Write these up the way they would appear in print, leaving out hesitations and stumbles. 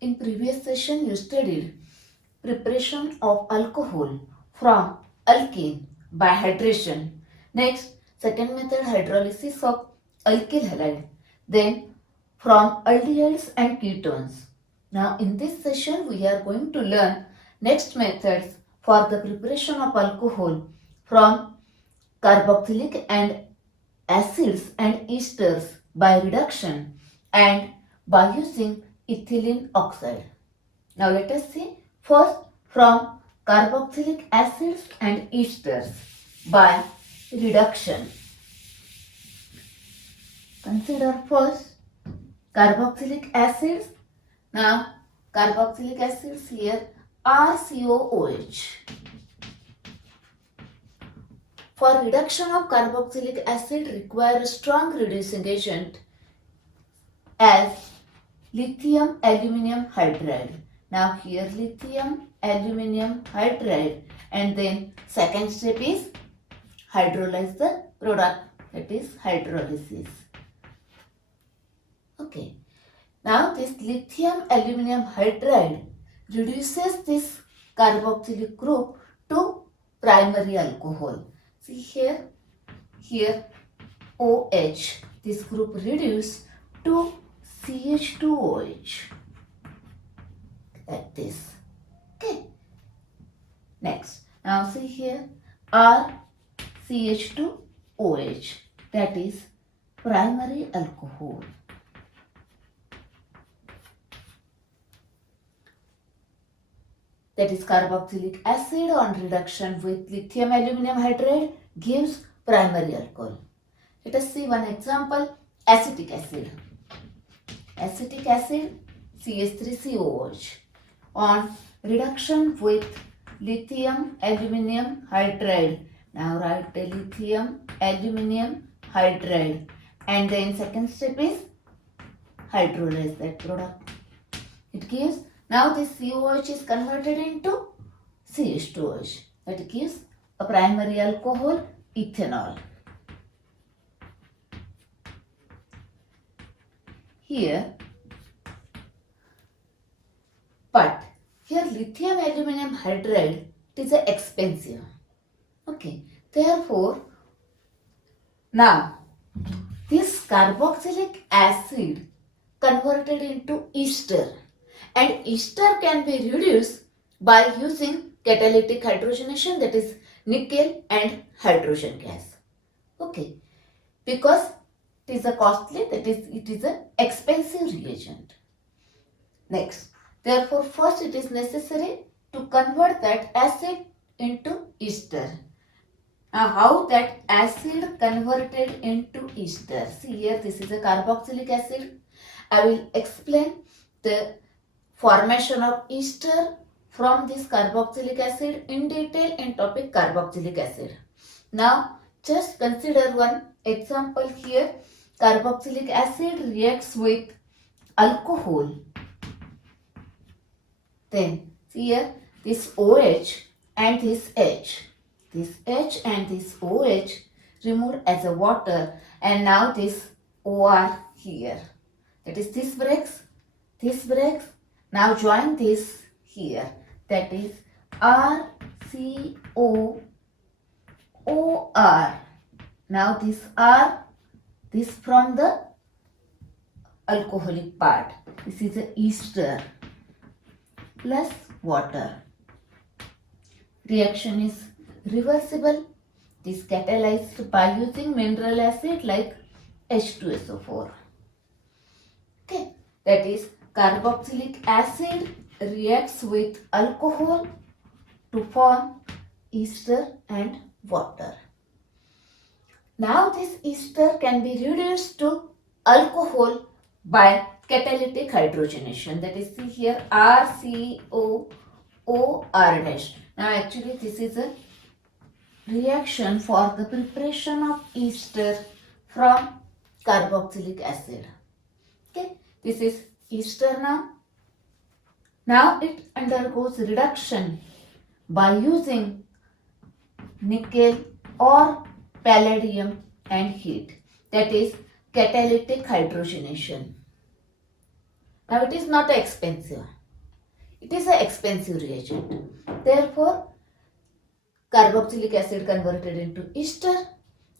In previous session you studied preparation of alcohol from alkene by hydration. Next, second method, hydrolysis of alkyl halide. Then from aldehydes and ketones. Now in this session we are going to learn next methods for the preparation of alcohol from carboxylic and acids and esters by reduction and by using ethylene oxide. Now let us see first from carboxylic acids and esters by reduction. Consider first carboxylic acids. Now carboxylic acids here are COOH. For reduction of carboxylic acid require a strong reducing agent as lithium aluminium hydride. Now here lithium aluminium hydride, and then second step is hydrolyze the product, that is hydrolysis. Okay. Now this lithium aluminium hydride reduces this carboxylic group to primary alcohol. See here OH, this group reduced to CH2OH, like this. Okay. Next, now see here RCH2OH, that is primary alcohol. That is carboxylic acid on reduction with lithium aluminium hydride gives primary alcohol. Let us see one example, acetic acid. Acetic acid CH3COOH on reduction with lithium aluminium hydride. Now write the lithium aluminium hydride, and then second step is hydrolyze that product. It gives, now this COOH is converted into CH2OH, that gives a primary alcohol, ethanol. Here, but here lithium aluminium hydride, it is expensive. Okay, therefore now this carboxylic acid converted into ester, and ester can be reduced by using catalytic hydrogenation, that is nickel and hydrogen gas. Okay, because it is a costly, that is it is an expensive reagent. Next, therefore first it is necessary to convert that acid into ester. Now how that acid converted into ester? See here, this is a carboxylic acid. I will explain the formation of ester from this carboxylic acid in detail in topic carboxylic acid. Now just consider one example here. Carboxylic acid reacts with alcohol. Then see here, this OH and this H. This H and this OH removed as a water, and now this OR here. That is this breaks. Now join this here. That is RCOOR. Now this R, this from the alcoholic part. This is the ester plus water. Reaction is reversible. This catalyzed by using mineral acid like H2SO4. Okay, that is carboxylic acid reacts with alcohol to form ester and water. Now this ester can be reduced to alcohol by catalytic hydrogenation, that is see here RCOOR dash. Now actually this is a reaction for the preparation of ester from carboxylic acid. Okay, this is ester now. Now it undergoes reduction by using nickel or palladium and heat, that is catalytic hydrogenation. Now it is not expensive. It is an expensive reagent. Therefore, carboxylic acid converted into ester,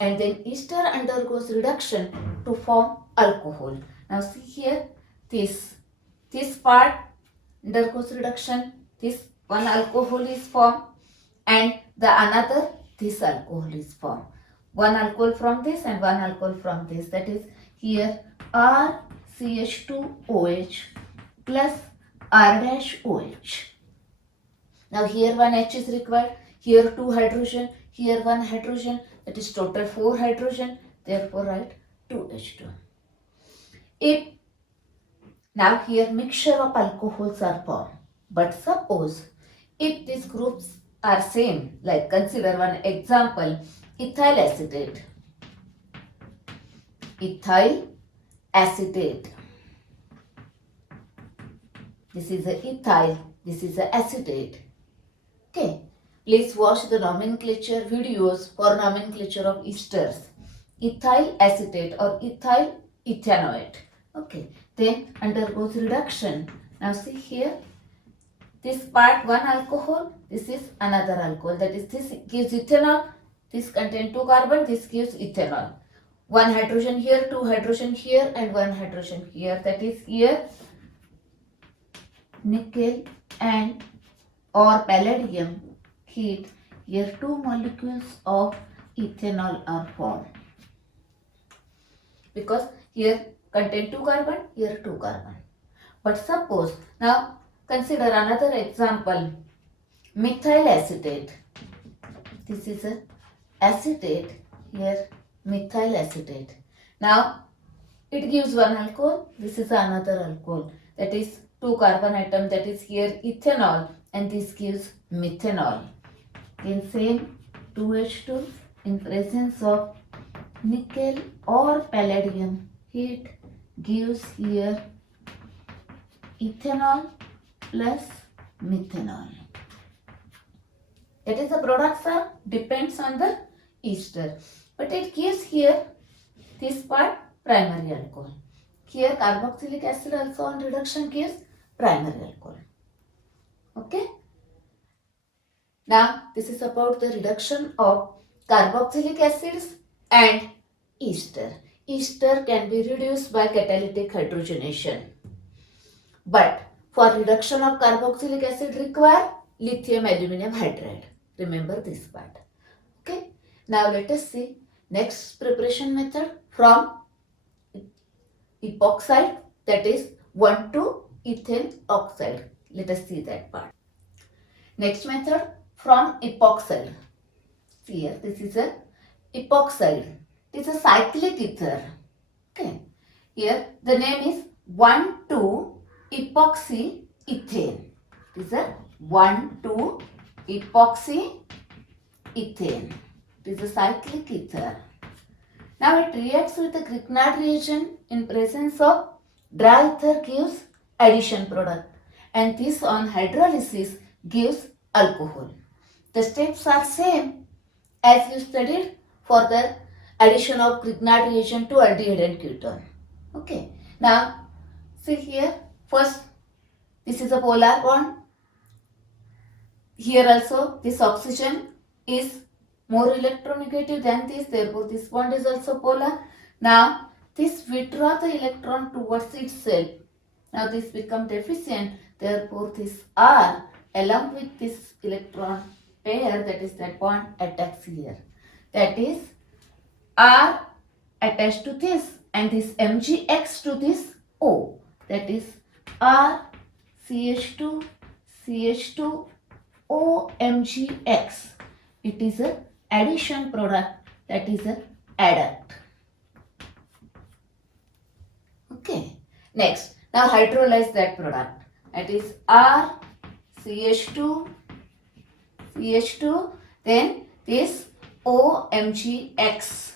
and then ester undergoes reduction to form alcohol. Now see here, this part undergoes reduction, this one alcohol is formed, and the another this alcohol is formed. One alcohol from this and one alcohol from this, that is here RCH2OH plus R-OH. Now here one H is required, here 2 hydrogen, here 1 hydrogen, that is total 4 hydrogen, therefore write 2H2. If now here mixture of alcohols are formed, but suppose if these groups are same, like consider one example, ethyl acetate. Ethyl acetate. This is a ethyl, this is a acetate. Okay, please watch the nomenclature videos for nomenclature of esters. Ethyl acetate or ethyl ethanoate. Okay, then undergoes reduction. Now see here, this part one alcohol, this is another alcohol, that is this gives ethanol, this contains 2 carbon, this gives ethanol. 1 hydrogen here, 2 hydrogen here and 1 hydrogen here, that is here nickel and or palladium heat, here 2 molecules of ethanol are formed. Because here contain 2 carbon, here 2 carbon. But suppose, now consider another example, methyl acetate. This is a acetate, here methyl acetate. Now it gives 1 alcohol, this is another alcohol, that is 2 carbon atom, that is here ethanol, and this gives methanol. In same 2H2 in presence of nickel or palladium heat gives here ethanol plus methanol. That is the products are depends on the ester, but it gives here this part primary alcohol. Here carboxylic acid also on reduction gives primary alcohol. Okay. Now this is about the reduction of carboxylic acids and ester. Ester can be reduced by catalytic hydrogenation. But for reduction of carboxylic acid require lithium aluminum hydride. Remember this part. Okay. Now let us see next preparation method from epoxide, that is 1,2-ethane oxide. Let us see that part. Next method from epoxide. See here, this is a epoxide. It is a cyclic ether. Okay. Here the name is 1,2-epoxy ethane. It is a 1,2-epoxy ethane. It is a cyclic ether. Now it reacts with the Grignard reagent in presence of dry ether gives addition product, and this on hydrolysis gives alcohol. The steps are same as you studied for the addition of Grignard reagent to aldehyde and ketone. Okay. Now see here, first this is a polar bond. Here also this oxygen is more electronegative than this, therefore this bond is also polar. Now this withdraw the electron towards itself. Now this become deficient, therefore this R along with this electron pair, that is that bond attacks here. That is R attached to this and this MgX to this O. That is R CH2 CH2 OMgX. It is a addition product, that is a adduct. Okay. Next, now hydrolyze that product. That is R CH2 CH2, then this OMgX.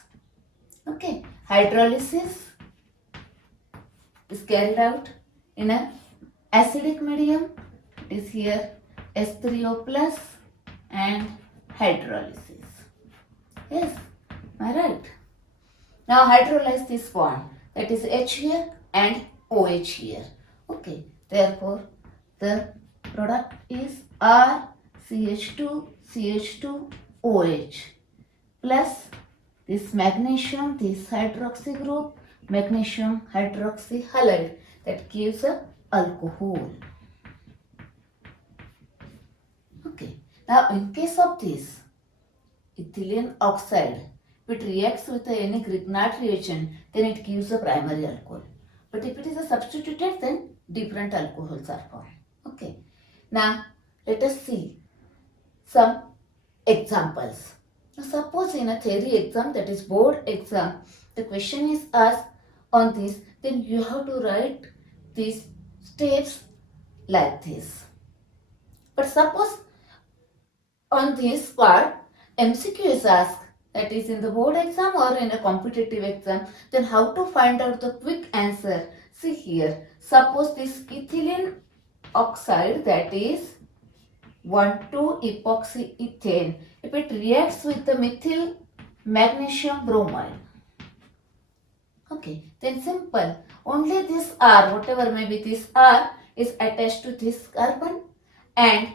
Okay. Hydrolysis is carried out in an acidic medium. It is here H3O plus and hydrolysis. Yes, am I right? Now hydrolyze this bond, that is H here and OH here. Okay, therefore the product is RCH2CH2OH plus this magnesium, this hydroxy group, magnesium hydroxy halide, that gives a alcohol. Okay, now in case of this ethylene oxide, if it reacts with any Grignard reagent, then it gives a primary alcohol. But if it is a substituted, then different alcohols are formed. Okay, now let us see some examples. Now suppose in a theory exam, that is board exam, the question is asked on this, then you have to write these steps like this. But suppose on this part MCQ is asked, that is in the board exam or in a competitive exam, then how to find out the quick answer? See here, suppose this ethylene oxide, that is 1,2-epoxyethane, if it reacts with the methyl magnesium bromide, okay, then simple, only this R, whatever may be this R, is attached to this carbon and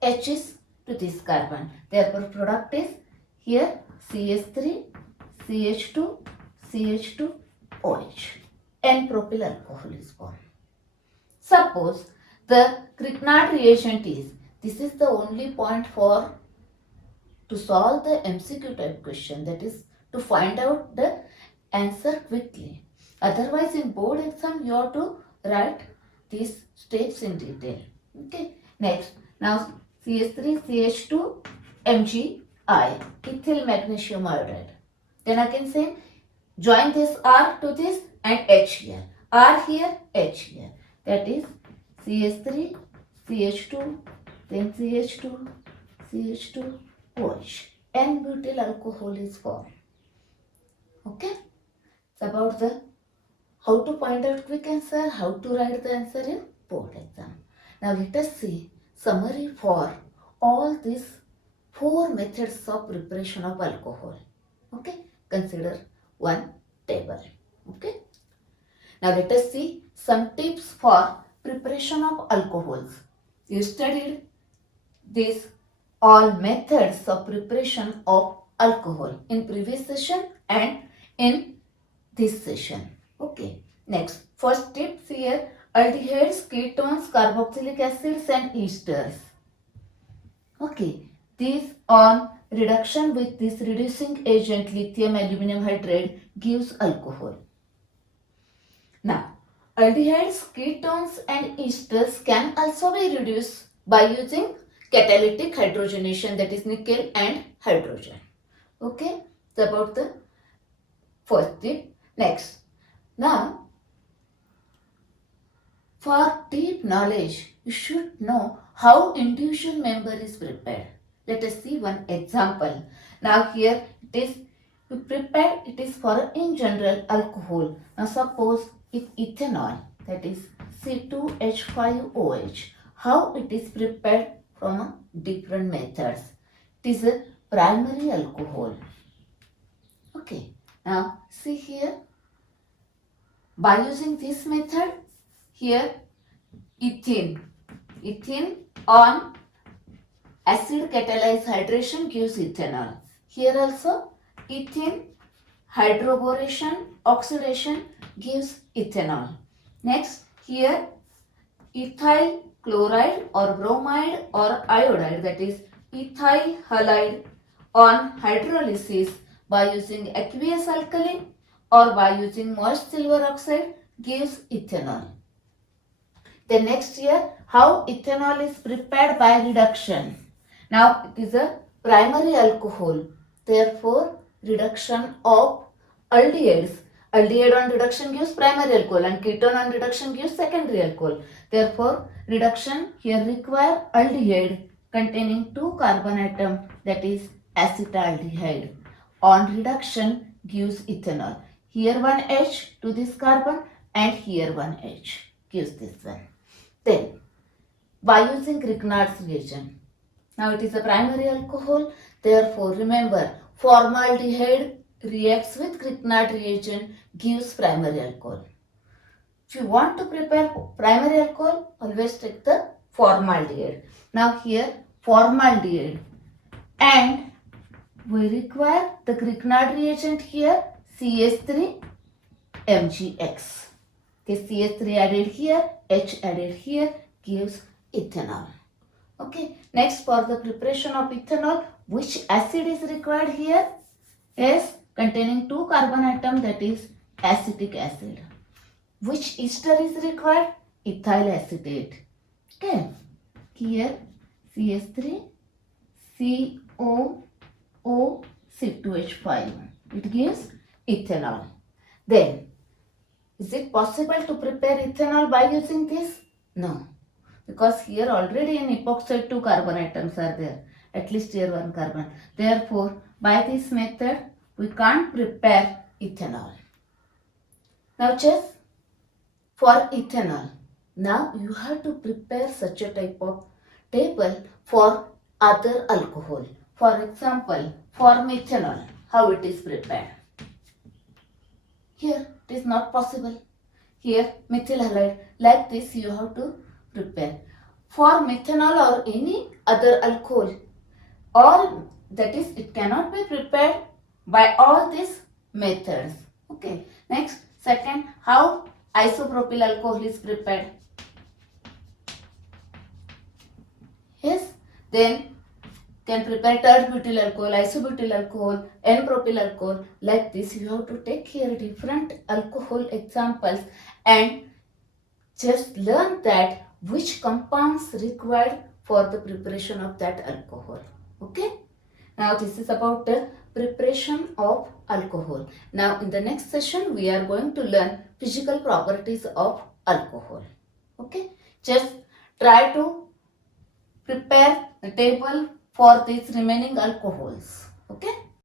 H is to this carbon. Therefore product is here CH3, CH2, CH2OH. N-propyl alcohol is formed. Suppose the Grignard reagent is, this is the only point for to solve the MCQ type question, that is to find out the answer quickly. Otherwise in board exam you have to write these steps in detail. Okay. Next, now CH3, CH2, MgI, ethyl magnesium iodide. Then again same, join this R to this and H here. R here, H here. That is CH3, CH2, then CH2, CH2OH. N-butyl alcohol is formed. Okay? It's about the how to find out quick answer, how to write the answer in board exam. Now let us see summary for all these 4 methods of preparation of alcohol. Okay, consider one table. Okay, now let us see some tips for preparation of alcohols. You studied these all methods of preparation of alcohol in previous session and in this session. Okay, next, first tips here: aldehydes, ketones, carboxylic acids and esters. Okay, these on reduction with this reducing agent lithium aluminum hydride gives alcohol. Now, aldehydes, ketones and esters can also be reduced by using catalytic hydrogenation, that is nickel and hydrogen. Okay, it's about the first tip. Next, now for deep knowledge, you should know how individual member is prepared. Let us see one example. Now here it is prepared, it is for in general alcohol. Now suppose if ethanol, that is C2H5OH, how it is prepared from different methods. It is a primary alcohol. Okay, now see here, by using this method, here ethene on acid catalyzed hydration gives ethanol. Here also ethene hydroboration oxidation gives ethanol. Next, here ethyl chloride or bromide or iodide, that is ethyl halide on hydrolysis by using aqueous alkali or by using moist silver oxide gives ethanol. The next year, how ethanol is prepared by reduction. Now it is a primary alcohol, therefore reduction of aldehydes. Aldehyde on reduction gives primary alcohol and ketone on reduction gives secondary alcohol. Therefore reduction here require aldehyde containing 2 carbon atom, that is acetaldehyde. On reduction gives ethanol. Here one H to this carbon and here one H gives this one. Then by using Grignard's reagent. Now it is a primary alcohol, therefore remember formaldehyde reacts with Grignard reagent gives primary alcohol. if you want to prepare primary alcohol, always take the formaldehyde. Now here formaldehyde, and we require the Grignard reagent here, CH3 MgX. Okay, CH3 added here, H added here gives ethanol. Okay, next for the preparation of ethanol, which acid is required here? Is containing 2 carbon atom, that is acetic acid. Which ester is required? Ethyl acetate. Okay, here CH3 COO C2H5. It gives ethanol. Then, is it possible to prepare ethanol by using this? No, because here already in epoxide 2 carbon atoms are there, at least here 1 carbon. Therefore, by this method, we can't prepare ethanol. Now, just for ethanol, now you have to prepare such a type of table for other alcohol. For example, for methanol, how it is prepared. Here it is not possible. Here methyl halide, like this you have to prepare. For methanol or any other alcohol, all that is, it cannot be prepared by all these methods. Okay. Next, second, how isopropyl alcohol is prepared. Yes. Then can prepare tert-butyl alcohol, isobutyl alcohol, N-propyl alcohol. Like this, you have to take here different alcohol examples and just learn that which compounds required for the preparation of that alcohol. Okay. Now this is about the preparation of alcohol. Now in the next session, we are going to learn physical properties of alcohol. Okay. Just try to prepare the table for these remaining alcohols.